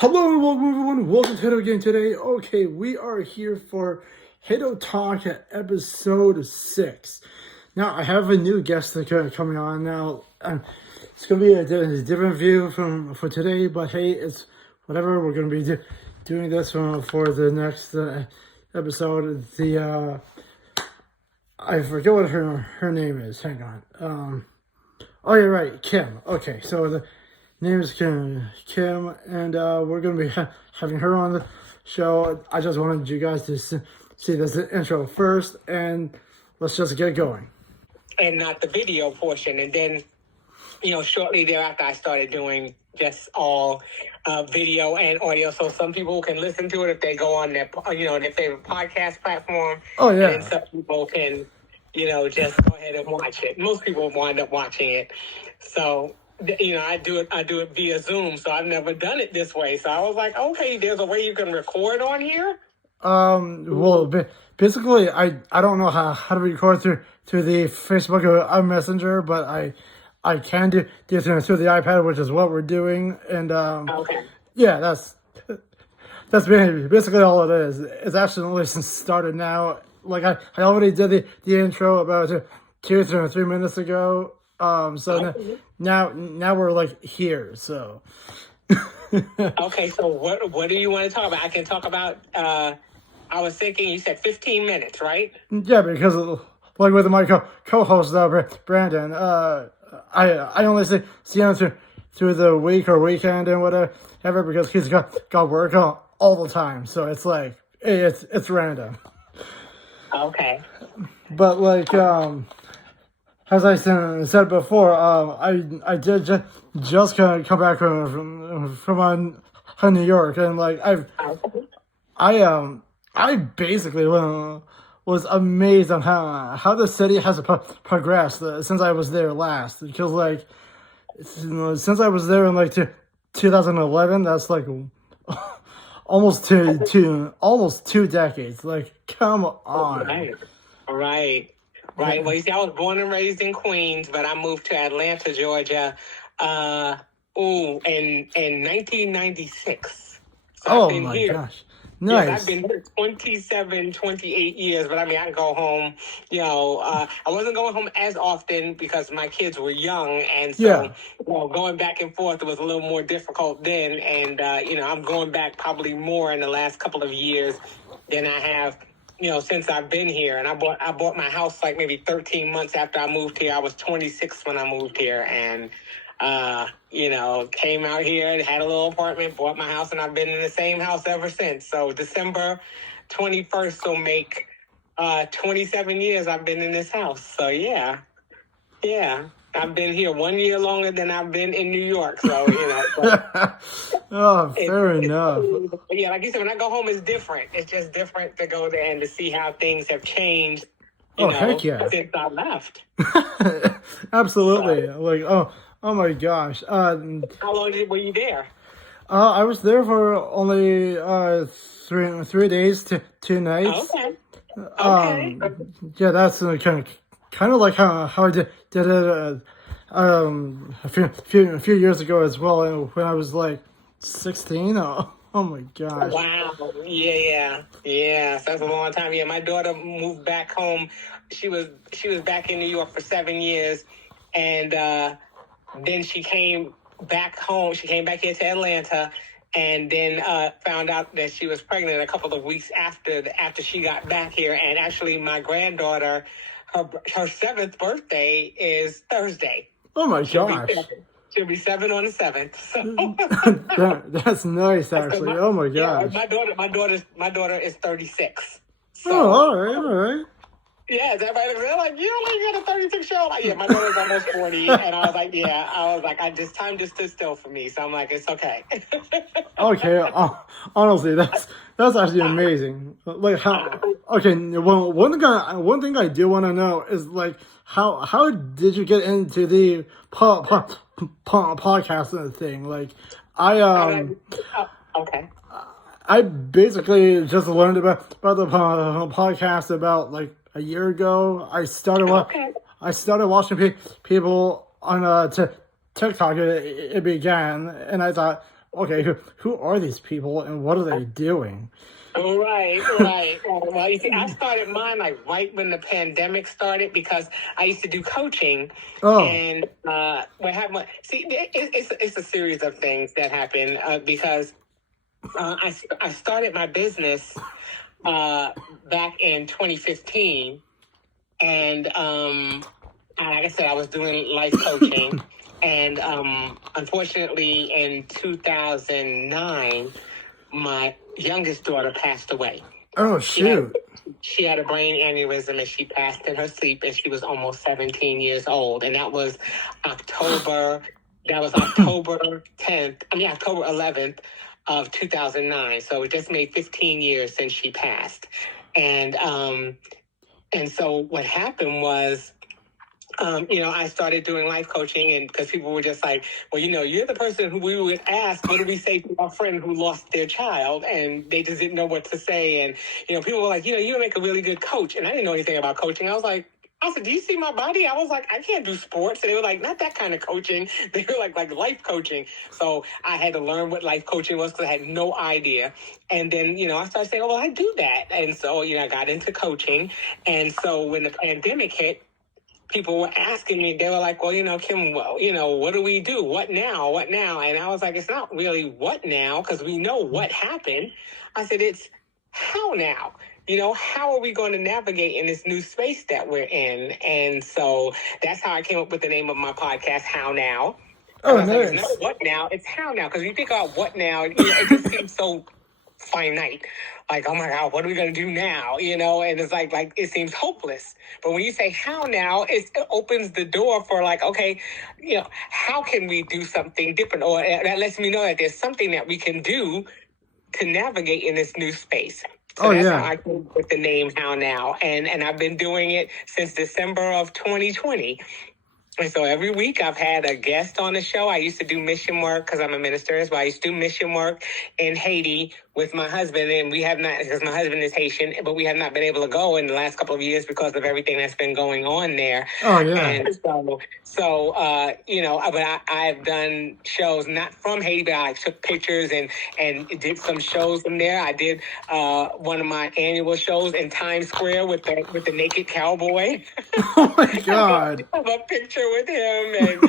Hello and welcome everyone. Welcome to Haydogamg today. Okay, we are here for HaydoTalk episode 6. Now, I have a new guest coming on now. It's going to be a different view for today, but hey, it's whatever. We're going to be doing this for the next episode. I forget what her name is. Hang on. Oh, you're right, Kim. Okay, so the name is Kim, and we're going to be having her on the show. I just wanted you guys to see this intro first, and let's just get going. And not the video portion. And then, shortly thereafter, I started doing just all video and audio. So some people can listen to it if they go on their, their favorite podcast platform. Oh, yeah. And some people can, just go ahead and watch it. Most people wind up watching it. So, I do it via Zoom. So I've never done it this way. So I was like, okay, there's a way you can record on here. Well, basically, I don't know how to record through the Facebook Messenger, but I can do through the iPad, which is what we're doing. And Okay. yeah, that's basically all it is. It's actually started now. Like I already did the intro about 2 or 3 minutes ago. So now we're like here. So Okay. So what do you want to talk about? I can talk about. I was thinking you said 15 minutes, right? yeah, because like with my co-host Brandon, I only see him through the week or weekend and whatever because he's got work all the time. So it's like it's random. Okay. But like as I said before, I did just come back from New York, and like I basically was amazed on how the city has progressed since I was there last. Because like since I was there in like 2011, that's like almost two decades. Like, come on. Right. Well, you see, I was born and raised in Queens, but I moved to Atlanta, Georgia, in 1996. So Oh I've been my here. gosh. Nice. Yes, I've been here 28 years, but I mean, I go home, I wasn't going home as often because my kids were young, and so going back and forth was a little more difficult then, and, I'm going back probably more in the last couple of years than I have, since I've been here. And I bought my house like maybe 13 months after I moved here. I was 26 when I moved here, and came out here and had a little apartment, bought my house, and I've been in the same house ever since. So December 21st will make 27 years I've been in this house. So yeah. I've been here 1 year longer than I've been in New York. So, oh, fair enough. Yeah, like you said, when I go home, it's different. It's just different to go there and to see how things have changed, heck yeah. since I left. Absolutely. So, like, oh my gosh. How long were you there? I was there for only 3 days, 2 nights. Okay. Yeah, that's kind of like how I did it a few years ago as well, when I was like 16. Oh my gosh. Wow. Yeah. So that's a long time. Yeah, my daughter moved back home. She was back in New York for 7 years, and then she came back home. She came back here to Atlanta, and then found out that she was pregnant a couple of weeks after she got back here. And actually, my granddaughter, her 7th birthday is Thursday. Oh my gosh. She'll be 7 on the 7th. So. That's nice, actually. Oh my gosh. Yeah, my daughter is 36. So, all right. Yeah, everybody was like, you got a 36-year-old? Like, yeah, my daughter's almost 40, and I was like, time just stood still for me. So I'm like, it's okay. Okay, honestly, that's actually amazing. Like how? Okay, one thing I do want to know is like how did you get into the podcast thing? Like okay. I basically just learned about the podcast about like a year ago. I started watching people on TikTok. It began, and I thought, okay, who are these people and what are they doing? Right, right. Well, you see, I started mine like right when the pandemic started because I used to do coaching, Oh, and what happened? See, it's a series of things that happen because I started my business back in 2015, and like I said, I was doing life coaching, and unfortunately, in 2009, my youngest daughter passed away. oh shoot. She had a brain aneurysm and she passed in her sleep, and she was almost 17 years old. And that was October 10th, October 11th of 2009. So it just made 15 years since she passed. And so what happened was, I started doing life coaching, and because people were just like, well, you're the person who we would ask, what do we say to our friend who lost their child? And they just didn't know what to say. And, people were like, you make a really good coach. And I didn't know anything about coaching. I said, do you see my body? I was like, I can't do sports. And they were like, not that kind of coaching. They were like life coaching. So I had to learn what life coaching was because I had no idea. And then, I started saying, oh, well, I do that. And so, I got into coaching. And so when the pandemic hit, people were asking me, they were like, well, Kim, what do we do? What now? What now? And I was like, it's not really what now, because we know what happened. I said, it's how now? How are we going to navigate in this new space that we're in? And so that's how I came up with the name of my podcast, How Now. Oh, nice. nice. Like, it's not what now, it's how now. Because when you think about what now, it just seems so finite. Like, oh my God, what are we going to do now? And it's like it seems hopeless. But when you say how now, it opens the door for like, okay, how can we do something different? Or that lets me know that there's something that we can do to navigate in this new space. So that's how I came up with the name How Now. And I've been doing it since December of 2020. And so every week I've had a guest on the show. I used to do mission work because I'm a minister as well. I used to do mission work in Haiti with my husband, and we have not, because my husband is Haitian, but we have not been able to go in the last couple of years because of everything that's been going on there. Oh, yeah. And so but I've done shows not from Haiti, but I took pictures and did some shows from there. I did one of my annual shows in Times Square with the naked cowboy. Oh my God. I have a picture with him, and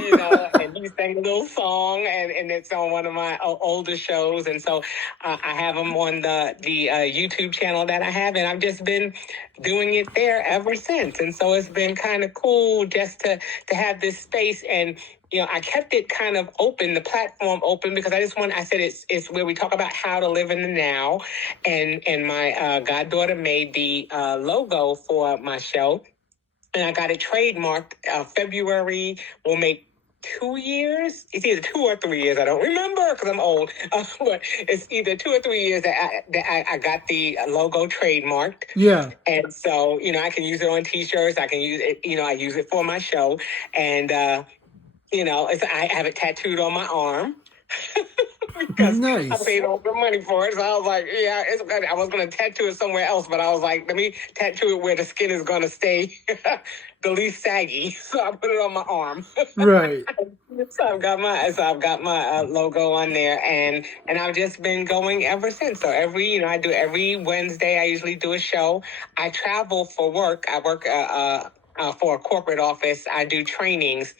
and he sang a little song, and it's on one of my older shows. And so I have him on the YouTube channel that I have, and I've just been doing it there ever since. And so it's been kind of cool just to have this space. And I kept it kind of open, the platform open, because I said it's where we talk about how to live in the now. And my goddaughter made the logo for my show, and I got it trademarked. February will make 2 years. It's either 2 or 3 years. I don't remember because I'm old. But it's either 2 or 3 years that I got the logo trademarked. Yeah. And so, I can use it on T-shirts. I can use it, I use it for my show. And, I have it tattooed on my arm. Because nice. I paid all the money for it. So I was like, yeah, it's good. I was going to tattoo it somewhere else, but I was like, let me tattoo it where the skin is going to stay the least saggy. So I put it on my arm. Right. So I've got my logo on there, and I've just been going ever since. So I do every Wednesday. I usually do a show. I travel for work. I work for a corporate office. I do trainings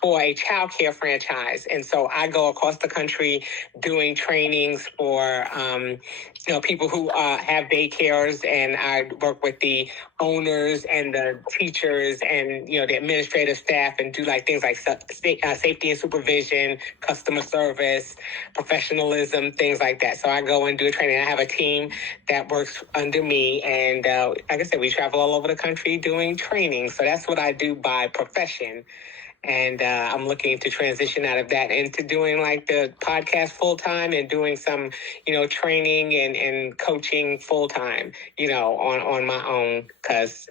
for a childcare franchise. And so I go across the country doing trainings for, people who have daycares, and I work with the owners and the teachers and, the administrative staff, and do things like safety and supervision, customer service, professionalism, things like that. So I go and do a training. I have a team that works under me. And like I said, we travel all over the country doing training. So that's what I do by profession. And I'm looking to transition out of that into doing the podcast full time, and doing some, training and coaching full time, on my own, because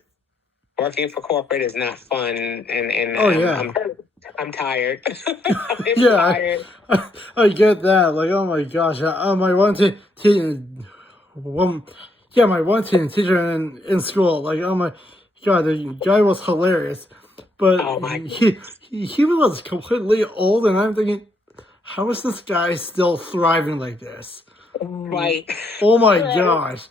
working for corporate is not fun. And I'm tired. Tired. I get that. Like, oh my gosh. My one teacher in school, like, oh my God, the guy was hilarious. But he was completely old, and I'm thinking, how is this guy still thriving like this? Right. Oh my gosh.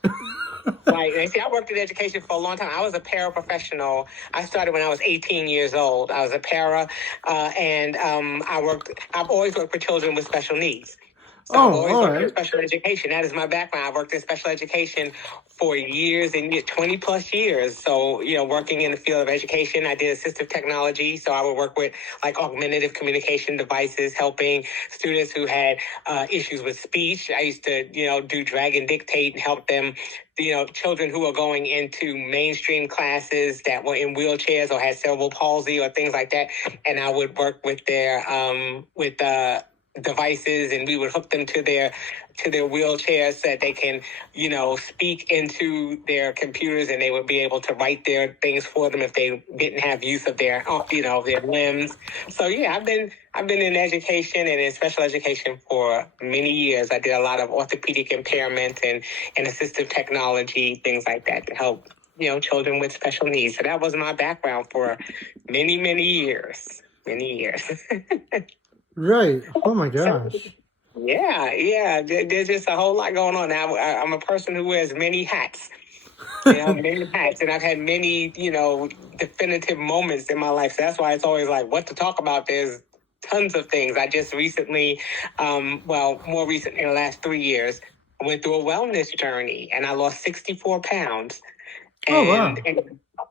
Right. And see, I worked in education for a long time. I was a paraprofessional. I started when I was 18 years old. I was a para, and I've always worked with children with special needs. So I've always all worked in right. special education. That is my background. I worked in special education for years and 20 plus years. So, working in the field of education, I did assistive technology. So I would work with like augmentative communication devices, helping students who had issues with speech. I used to, do drag and dictate and help them, children who were going into mainstream classes that were in wheelchairs or had cerebral palsy or things like that. And I would work with their, devices, and we would hook them to their wheelchairs so that they can speak into their computers, and they would be able to write their things for them if they didn't have use of their their limbs. So yeah, I've been in education and in special education for many years. I did a lot of orthopedic impairment and assistive technology, things like that, to help children with special needs. So that was my background for many years. Right. Oh my gosh. Yeah. There's just a whole lot going on. Now, I'm a person who wears many hats. Many hats, and I've had many, definitive moments in my life. So that's why it's always like, what to talk about. There's tons of things. I just recently, more recently, in the last 3 years, I went through a wellness journey, and I lost 64 pounds. Oh, wow.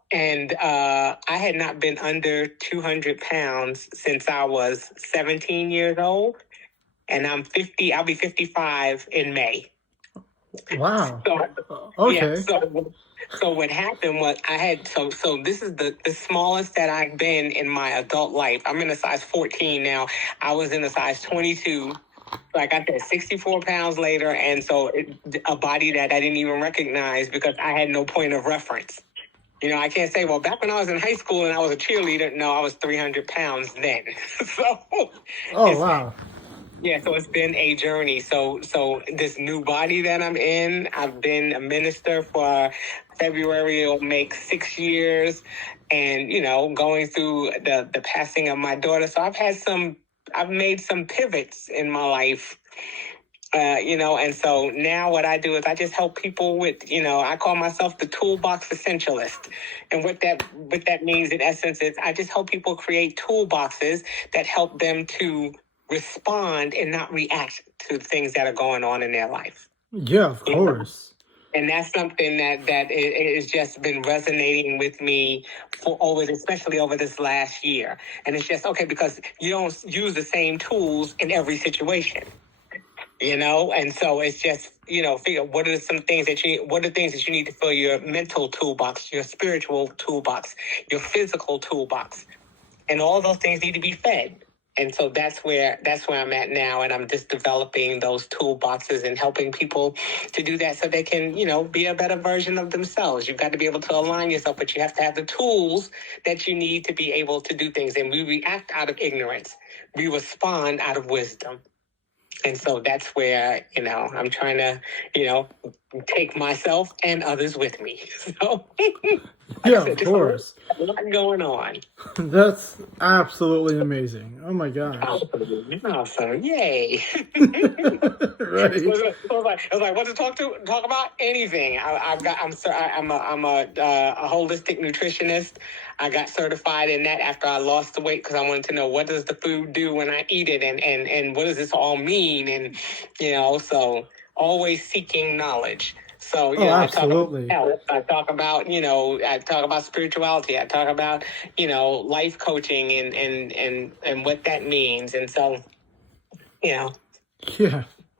And I had not been under 200 pounds since I was 17 years old. And I'm 50. I'll be 55 in May. Wow. So, okay. Yeah, so what happened was I had, so this is the smallest that I've been in my adult life. I'm in a size 14 now. I was in a size 22. Like I said, 64 pounds later. And so a body that I didn't even recognize because I had no point of reference. I can't say, well, back when I was in high school and I was a cheerleader, no, I was 300 pounds then. Wow. Yeah, so it's been a journey. So this new body that I'm in, I've been a minister for February, it'll make 6 years, and, going through the passing of my daughter. So I've made some pivots in my life. And so now what I do is I just help people with, I call myself the toolbox essentialist. And what that means in essence is I just help people create toolboxes that help them to respond and not react to things that are going on in their life. Yeah, of course. And that's something that has just been resonating with me especially over this last year. And it's just, okay, because you don't use the same tools in every situation. And so it's just, figure what are things that you need to fill your mental toolbox, your spiritual toolbox, your physical toolbox, and all those things need to be fed. And so that's where I'm at now. And I'm just developing those toolboxes and helping people to do that so they can, be a better version of themselves. You've got to be able to align yourself, but you have to have the tools that you need to be able to do things. And we react out of ignorance. We respond out of wisdom. And so that's where, I'm trying to, take myself and others with me. So, yeah, of course. A lot going on. That's absolutely amazing. Oh my gosh. Awesome. Yay. Right. I was like, what to talk about? Anything. I'm a holistic nutritionist. I got certified in that after I lost the weight because I wanted to know, what does the food do when I eat it, and what does this all mean? And so always seeking knowledge. So absolutely. I talk about spirituality. I talk about life coaching and what that means. And so Yeah.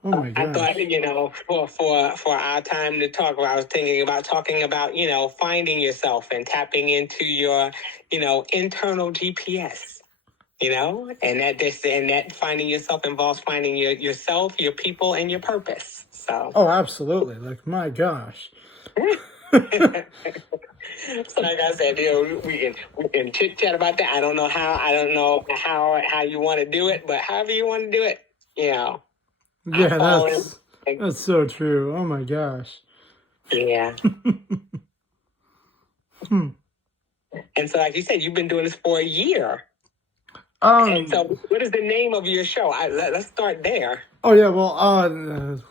Oh my gosh. I thought, for our time to talk about, I was thinking about talking about, finding yourself and tapping into your, internal GPS, and that finding yourself involves finding yourself, your people, and your purpose. So. Oh, absolutely. Like, my gosh. So like I said, we can chit chat about that. I don't know how you want to do it, but however you want to do it, Yeah, that's so true. Oh my gosh. Yeah. And so, like you said, you've been doing this for a year. And so, what is the name of your show? Let's start there. Oh yeah, well,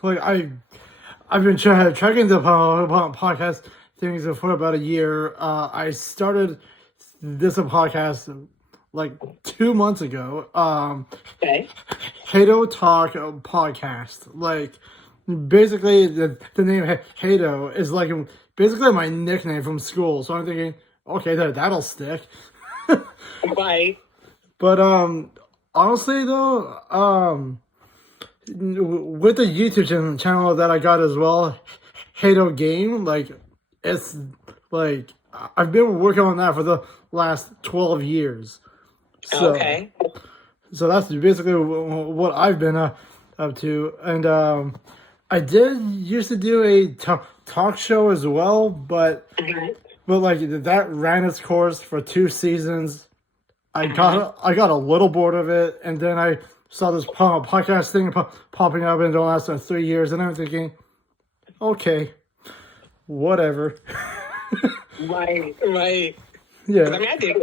like I've been tracking the podcast things for about a year. I started this podcast like 2 months ago. Okay. HaydoTalk Podcast. Like basically the name Haydo is like basically my nickname from school. So I'm thinking, okay, that'll stick. Right. But honestly though, with the YouTube channel that I got as well, Haydogamg, like it's like I've been working on that for the last 12 years. So, Okay. So that's basically what I've been up to, and I did used to do a talk show as well, but like that ran its course for 2 seasons. I got a little bored of it, and then I saw this podcast thing popping up in the last 3 years, and I'm thinking, okay, whatever. Right. Yeah. I mean, I did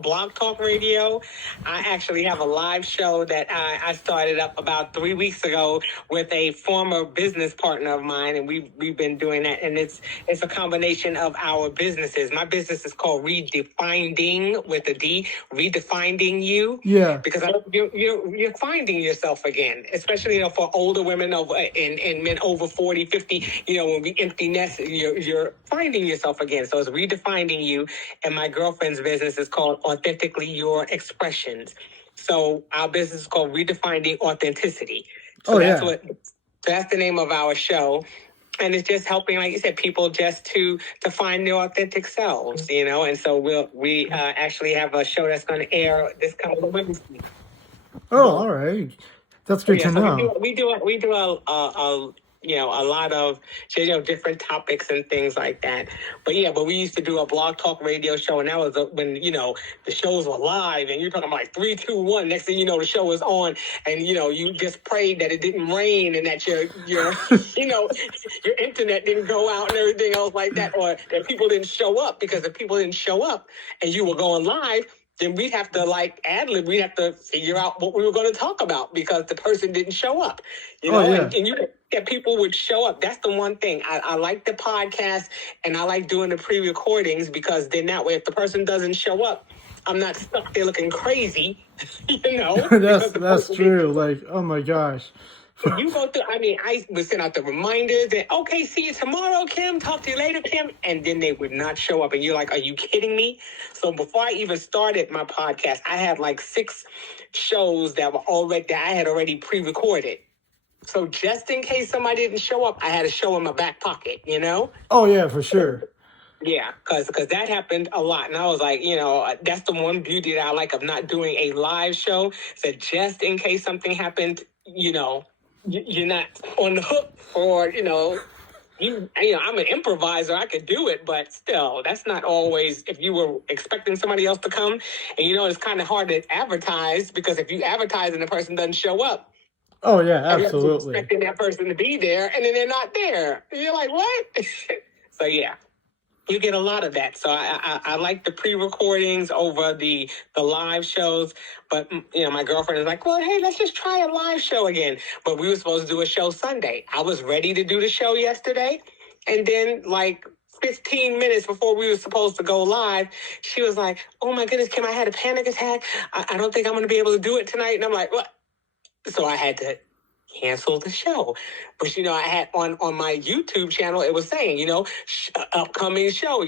Blog Talk Radio. I actually have a live show that I started up about 3 weeks ago with a former business partner of mine, and we've been doing that, and it's a combination of our businesses. My business is called Redefining with a D, Redefining You. Yeah. Because you're finding yourself again, especially for older women and men over 40, 50. When we empty nest, you're finding yourself again. So it's redefining you, and my girlfriend's business is called Authentically Your Expressions. So our business is called Redefining Authenticity. So that's the name of our show, and it's just helping, like you said, people just to find their authentic selves, And so we actually have a show that's going to air this coming Wednesday. Oh, all right, that's good to know. We do a lot of different topics and things like that. But we used to do a Blog Talk Radio show, and that was when the shows were live, and you're talking about like 3, 2, 1. Next thing you know, the show was on, and you just prayed that it didn't rain and that your your internet didn't go out and everything else like that, or that people didn't show up, because if people didn't show up and you were going live, then we'd have to ad-lib. We'd have to figure out what we were going to talk about because the person didn't show up, and people would show up. That's the one thing. I like the podcast, and I like doing the pre-recordings, because then that way, if the person doesn't show up, I'm not stuck there looking crazy, That's true. Like, oh my gosh. You go through, I would send out the reminders and, okay, see you tomorrow, Kim. Talk to you later, Kim. And then they would not show up. And you're like, are you kidding me? So before I even started my podcast, I had like 6 shows that I had already pre-recorded. So just in case somebody didn't show up, I had a show in my back pocket, Oh, yeah, for sure. Yeah, because that happened a lot. And I was like, that's the one beauty that I like of not doing a live show. So just in case something happened, you're not on the hook for, I'm an improviser. I could do it, but still, that's not always, if you were expecting somebody else to come. And, it's kind of hard to advertise, because if you advertise and the person doesn't show up. Oh, yeah, absolutely. You're expecting that person to be there, and then they're not there. And you're like, what? So, yeah. You get a lot of that. So I like the pre-recordings over the live shows. But, my girlfriend is like, well, hey, let's just try a live show again. But we were supposed to do a show Sunday. I was ready to do the show yesterday. And then, like 15 minutes before we were supposed to go live, she was like, oh, my goodness, Kim, I had a panic attack. I don't think I'm going to be able to do it tonight. And I'm like, what? So I had to cancel the show. But, I had on my YouTube channel, it was saying, upcoming show,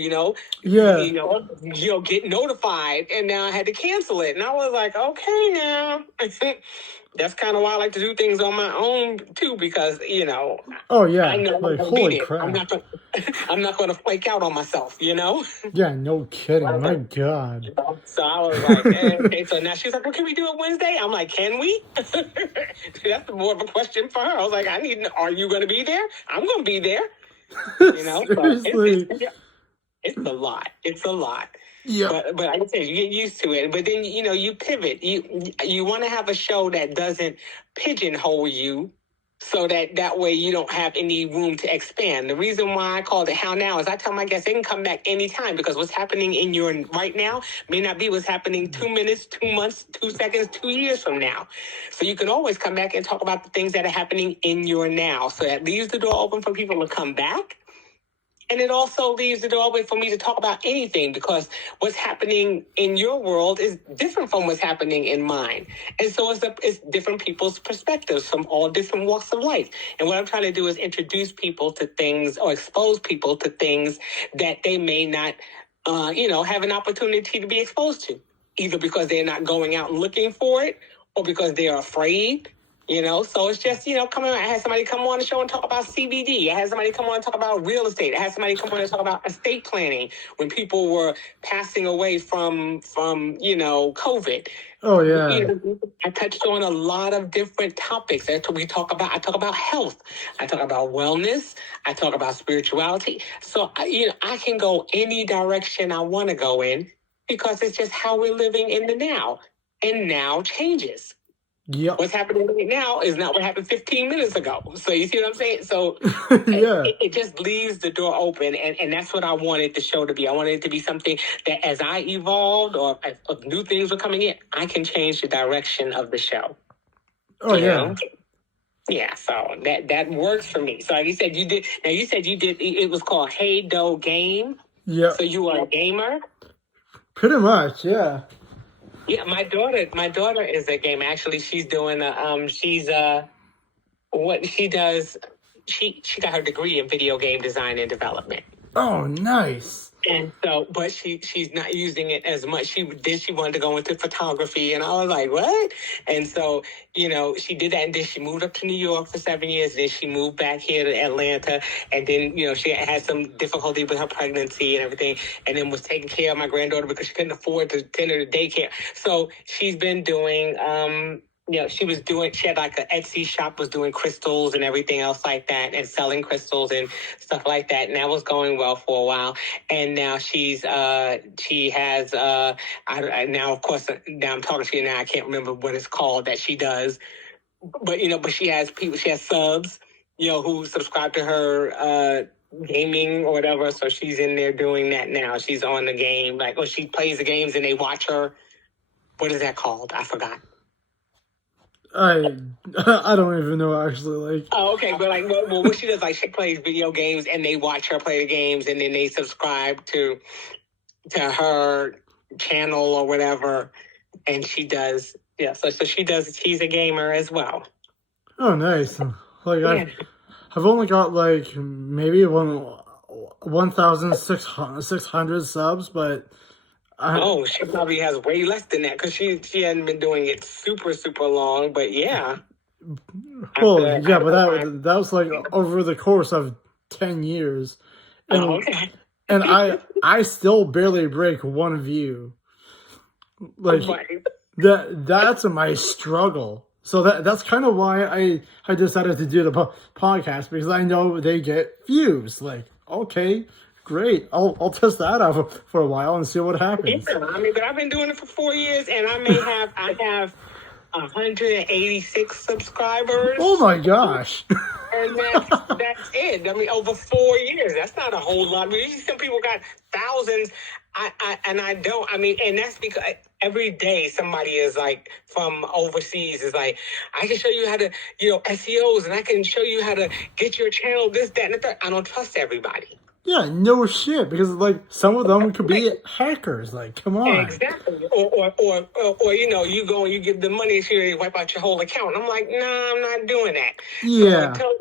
get notified. And now I had to cancel it. And I was like, okay, now. That's kind of why I like to do things on my own, too, because, Oh, yeah. I know like, holy crap. I'm not going to flake out on myself, Yeah, no kidding. My God. So I was like, okay. So now she's like, well, can we do it Wednesday? I'm like, can we? That's more of a question for her. I was like, are you going to be there? I'm going to be there. Seriously. It's a lot. It's a lot. Yeah. But I say you get used to it. But then, you pivot. You want to have a show that doesn't pigeonhole you so that way you don't have any room to expand. The reason why I called it How Now is I tell my guests they can come back anytime, because what's happening in your right now may not be what's happening 2 minutes, 2 months, 2 seconds, 2 years from now. So you can always come back and talk about the things that are happening in your now. So that leaves the door open for people to come back. And it also leaves the door open for me to talk about anything, because what's happening in your world is different from what's happening in mine. And so it's different people's perspectives from all different walks of life. And what I'm trying to do is introduce people to things, or expose people to things that they may not, have an opportunity to be exposed to, either because they're not going out and looking for it, or because they are afraid. So it's just, coming on. I had somebody come on the show and talk about CBD. I had somebody come on and talk about real estate. I had somebody come on and talk about estate planning when people were passing away from COVID. Oh, yeah. I touched on a lot of different topics. I talk about health. I talk about wellness. I talk about spirituality. So, I can go any direction I want to go in, because it's just how we're living in the now. And now changes. Yep. What's happening right now is not what happened 15 minutes ago. So you see what I'm saying? So yeah. it just leaves the door open. And that's what I wanted the show to be. I wanted it to be something that as I evolved, or if new things were coming in, I can change the direction of the show. Oh, yeah. Yeah, so that works for me. So like you said, you did, it was called Haydogamg. Yeah. So you are a gamer? Pretty much, yeah. Yeah, my daughter is a gamer. Actually, she's doing what she does. She got her degree in video game design and development. Oh, nice. And so, but she's not using it as much. She wanted to go into photography, and I was like, what? And so, she did that, and then she moved up to New York for 7 years. Then she moved back here to Atlanta, and then, she had some difficulty with her pregnancy and everything, and then was taking care of my granddaughter because she couldn't afford to send her to daycare. So she's been doing, she had like an Etsy shop, was doing crystals and everything else like that, and selling crystals and stuff like that. And that was going well for a while. And now she has, now of course, now I'm talking to you now, I can't remember what it's called that she does, but she has people, she has subs, who subscribe to her, gaming or whatever. So she's in there doing that now. She's on the game, or she plays the games and they watch her. What is that called? I forgot. I don't even know, actually. Oh, okay, but what she does, she plays video games and they watch her play the games, and then they subscribe to her channel or whatever, and she does, so she's a gamer as well. Oh, nice. I've only got maybe 1,600 subs, but she probably has way less than that, because she hadn't been doing it super, super long, but yeah. Well, but that was over the course of 10 years. And, okay. And I still barely break one view. That's my struggle. So that's kind of why I decided to do the podcast, because I know they get views. Okay, great. I'll test that out for a while and see what happens. Yeah, but I've been doing it for 4 years, and I have 186 subscribers. Oh my gosh. And that's it. Over 4 years, that's not a whole lot. Some people got thousands. I don't. And that's because every day somebody is from overseas is I can show you how to, SEOs, and I can show you how to get your channel, this, that, and the third. I don't trust everybody. Yeah, no shit, because some of them could be hackers. Come on. Exactly. Or you go and you give them money, so you wipe out your whole account. I'm like, nah, I'm not doing that. Yeah. So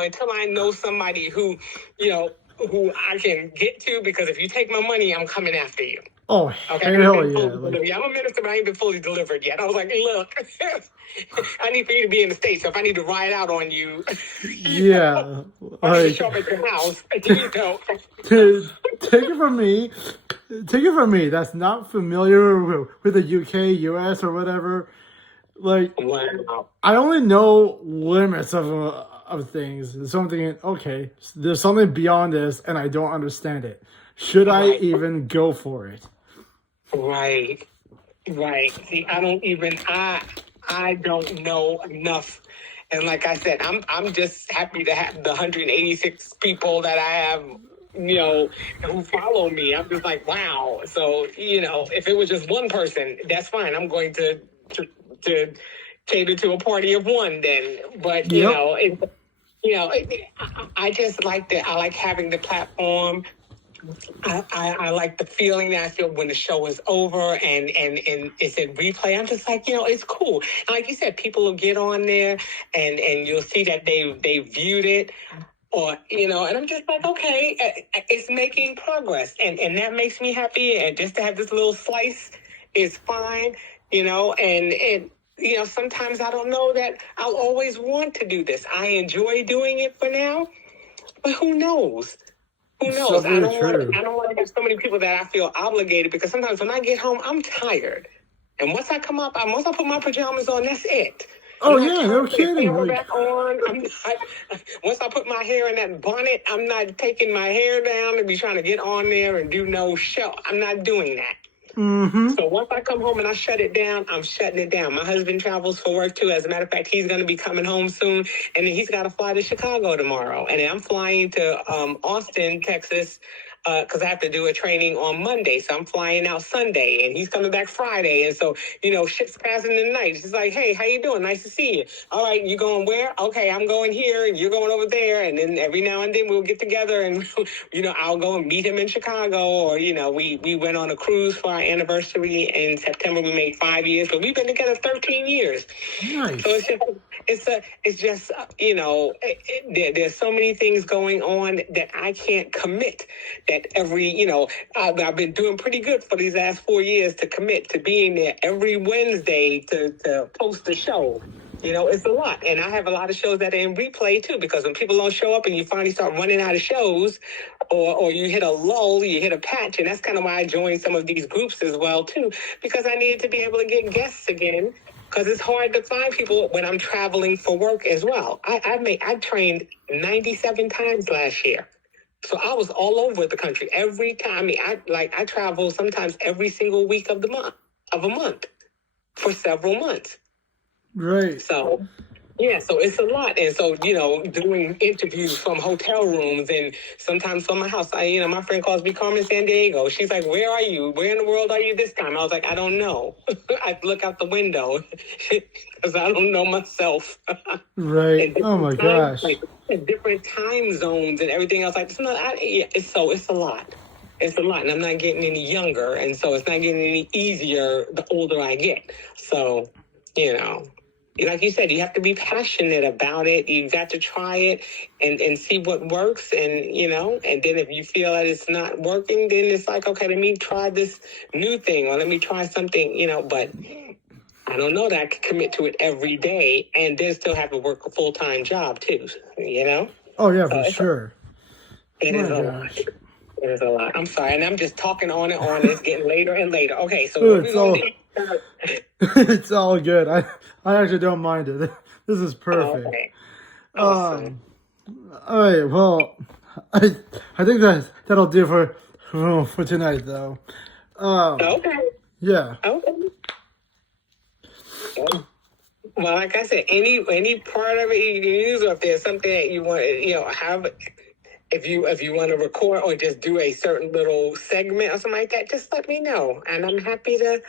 until I know somebody who I can get to, because if you take my money, I'm coming after you. Oh, okay, hell yeah. I'm a minister, but I ain't been fully delivered yet. I was like, look, I need for you to be in the States, so if I need to ride out on you, yeah, I need to show up at your house, take it from me, that's not familiar with the UK, US, or whatever. Wow. I only know limits of things. So I'm thinking, okay, there's something beyond this, and I don't understand it. Should I even go for it? Right. See, I don't know enough And like I said, I'm just happy to have the 186 people that I have, who follow me. I'm just like, wow. So, if it was just one person, that's fine. I'm going to cater to a party of one then. But, Yep. I just like that. I like having the platform. I like the feeling that I feel when the show is over and it's in replay. I'm just like, it's cool. And like you said, people will get on there and you'll see that they viewed it, or and I'm just like, okay, it's making progress, and that makes me happy. And just to have this little slice is fine, and sometimes I don't know that I'll always want to do this. I enjoy doing it for now, but who knows? Who knows? So I very don't want true. to. I don't want to have so many people that I feel obligated, because sometimes when I get home, I'm tired, and once I come up, once I put my pajamas on, that's it. Oh I'm not yeah, trying no to put the kidding. camera Like, back on. Once I put my hair in that bonnet, I'm not taking my hair down and be trying to get on there and do no show. I'm not doing that. So once I come home and I shut it down, I'm shutting it down. My husband travels for work too. As a matter of fact, he's going to be coming home soon, and then he's got to fly to Chicago tomorrow. And then I'm flying to Austin, Texas, because I have to do a training on Monday. So I'm flying out Sunday, and he's coming back Friday. And so, shit's passing in the night. She's like, hey, how you doing? Nice to see you. All right, you going where? Okay, I'm going here, and you're going over there. And then every now and then we'll get together, and, I'll go and meet him in Chicago. Or, we went on a cruise for our anniversary in September. We made 5 years, but we've been together 13 years. nice. So it's just there's so many things going on that I can't commit. That I've been doing pretty good for these last 4 years to commit to being there every Wednesday to post a show. It's a lot. And I have a lot of shows that are in replay too, because when people don't show up and you finally start running out of shows, or you hit a lull, you hit a patch. And that's kind of why I joined some of these groups as well too, because I needed to be able to get guests again, because it's hard to find people when I'm traveling for work as well. I trained 97 times last year. So I was all over the country every time. I mean, I travel sometimes every single week of a month for several months. Right. So, yeah, so it's a lot. And so, doing interviews from hotel rooms and sometimes from my house. My friend calls me Carmen San Diego. She's like, where are you? Where in the world are you this time? I was like, I don't know. I look out the window because I don't know myself. Right. Oh my gosh. Different time zones and everything else. It's a lot. It's a lot, and I'm not getting any younger, and so it's not getting any easier the older I get. So, like you said, you have to be passionate about it. You've got to try it and see what works, and and then if you feel that it's not working, then it's like, okay, let me try this new thing, or let me try something, but I don't know that I can commit to it every day and then still have to work a full-time job too, Oh yeah, for sure. It is a lot. It is a lot. I'm sorry, and I'm just talking on and on. It's getting later and later. Okay, so what we gonna do? It's all good. I actually don't mind it. This is perfect. Okay. Awesome. All right. Well, I think that'll do for tonight, though. Okay. Yeah. Okay. Well, like I said, any part of it you can use, or if there's something that you want, have. If you want to record or just do a certain little segment or something like that, just let me know, and I'm happy to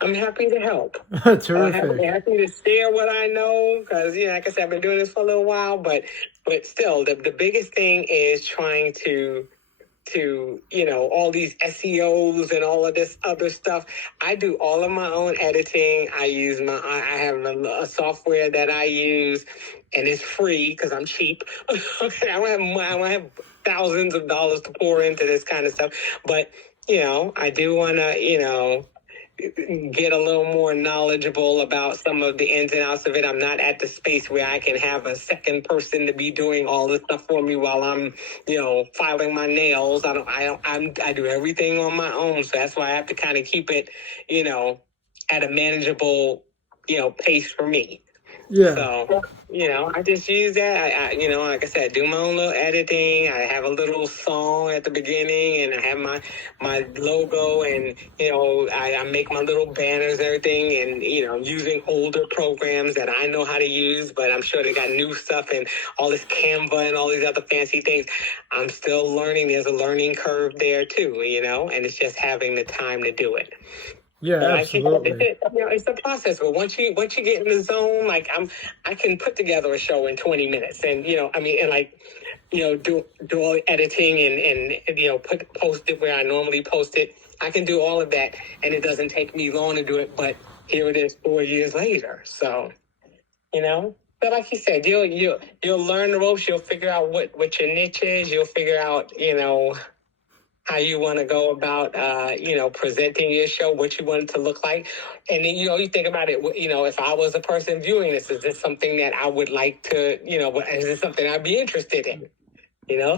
help. Terrific. I'm happy to share what I know, because like I said, I've been doing this for a little while, but still, the biggest thing is trying to all these SEOs and all of this other stuff. I do all of my own editing. I have a software that I use, and it's free because I'm cheap. I don't have thousands of dollars to pour into this kind of stuff, but I do want to get a little more knowledgeable about some of the ins and outs of it. I'm not at the space where I can have a second person to be doing all this stuff for me while I'm, filing my nails. I do everything on my own. So that's why I have to kind of keep it, at a manageable, pace for me. Yeah. So, I just use that. I like I said, do my own little editing. I have a little song at the beginning, and I have my logo, and, I make my little banners and everything, and, using older programs that I know how to use, but I'm sure they got new stuff and all this Canva and all these other fancy things. I'm still learning. There's a learning curve there too, and it's just having the time to do it. Yeah, absolutely. It's a process. But once you get in the zone, like I can put together a show in 20 minutes, and do all the editing and post it where I normally post it. I can do all of that, and it doesn't take me long to do it. But here it is 4 years later. So, But like you said, you'll learn the ropes. You'll figure out what your niche is. You'll figure out how you want to go about, presenting your show, what you want it to look like. And then, you think about it, if I was a person viewing this, is this something that I would like to, is this something I'd be interested in?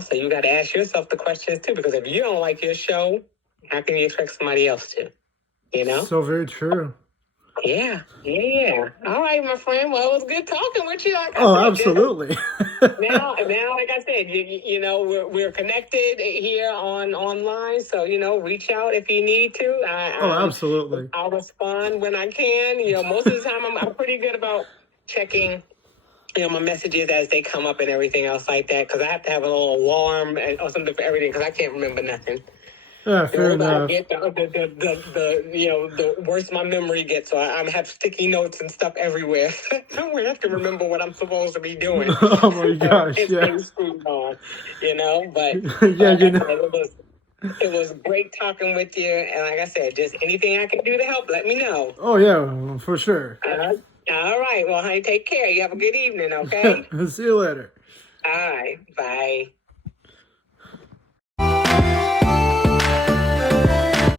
So you got to ask yourself the questions too, because if you don't like your show, how can you expect somebody else to, So very true. Yeah. All right, my friend. Well, it was good talking with you. Absolutely. now, like I said, we're connected here online. So, reach out if you need to. Absolutely. I'll respond when I can. Most of the time I'm pretty good about checking, my messages as they come up and everything else like that. Because I have to have a little alarm or something for everything because I can't remember nothing. Yeah, fair enough. The worse my memory gets, so I have sticky notes and stuff everywhere. I have to remember what I'm supposed to be doing. Oh my gosh, yeah. On, but it was great talking with you. And like I said, just anything I can do to help, let me know. Oh yeah, for sure. All right. Well, honey, take care. You have a good evening, okay? See you later. All right. Bye.